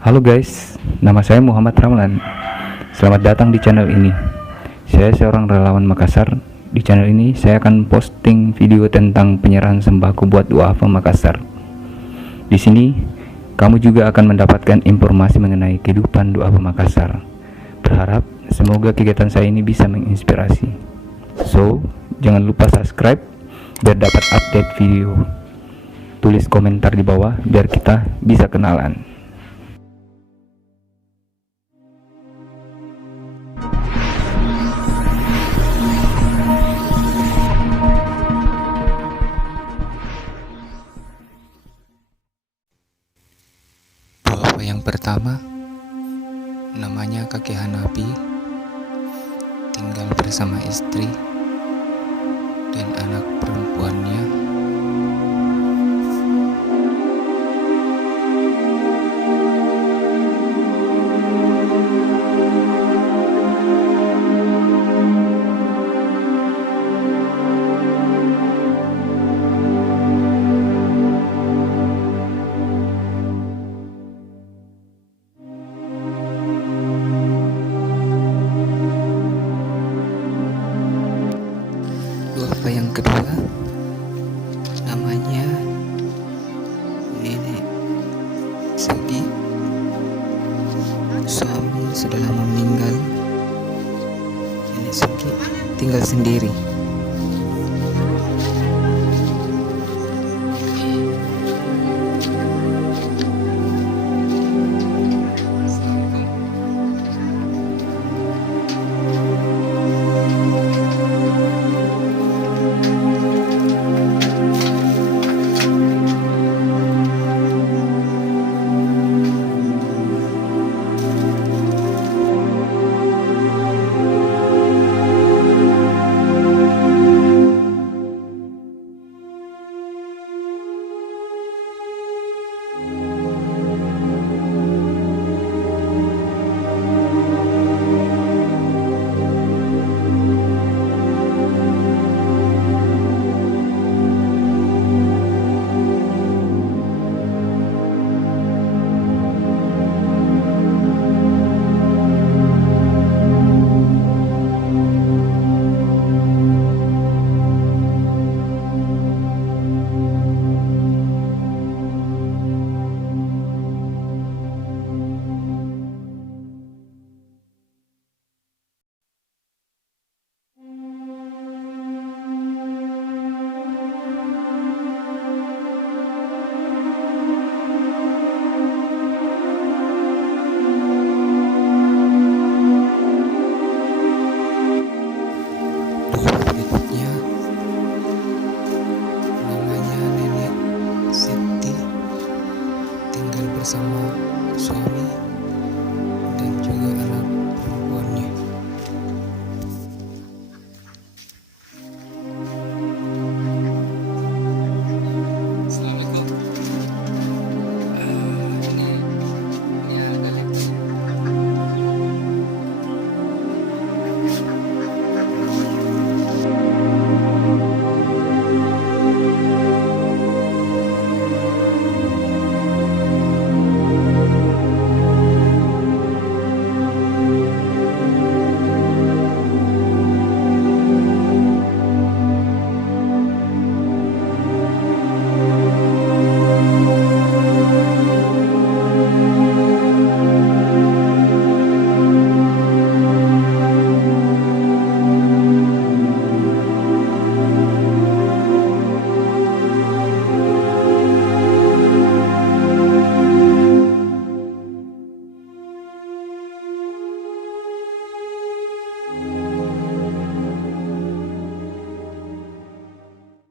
Halo guys, nama saya Muhammad Ramlan. Selamat datang di channel ini. Saya seorang relawan Makassar. Di channel ini saya akan posting video tentang penyerahan sembako buat duafa Makassar. Di sini kamu juga akan mendapatkan informasi mengenai kehidupan duafa Makassar. Berharap semoga kegiatan saya ini bisa menginspirasi. So, jangan lupa subscribe biar dapat update video. Tulis komentar di bawah biar kita bisa kenalan. Duafa yang pertama namanya kakek Hanapi, tinggal bersama istri dan anak perempuannya. Duafa yang kedua namanya Nenek Sugi. Suami sudah lama meninggal. Nenek Sugi tinggal sendiri. Berikutnya namanya Nenek Siti, tinggal bersama suami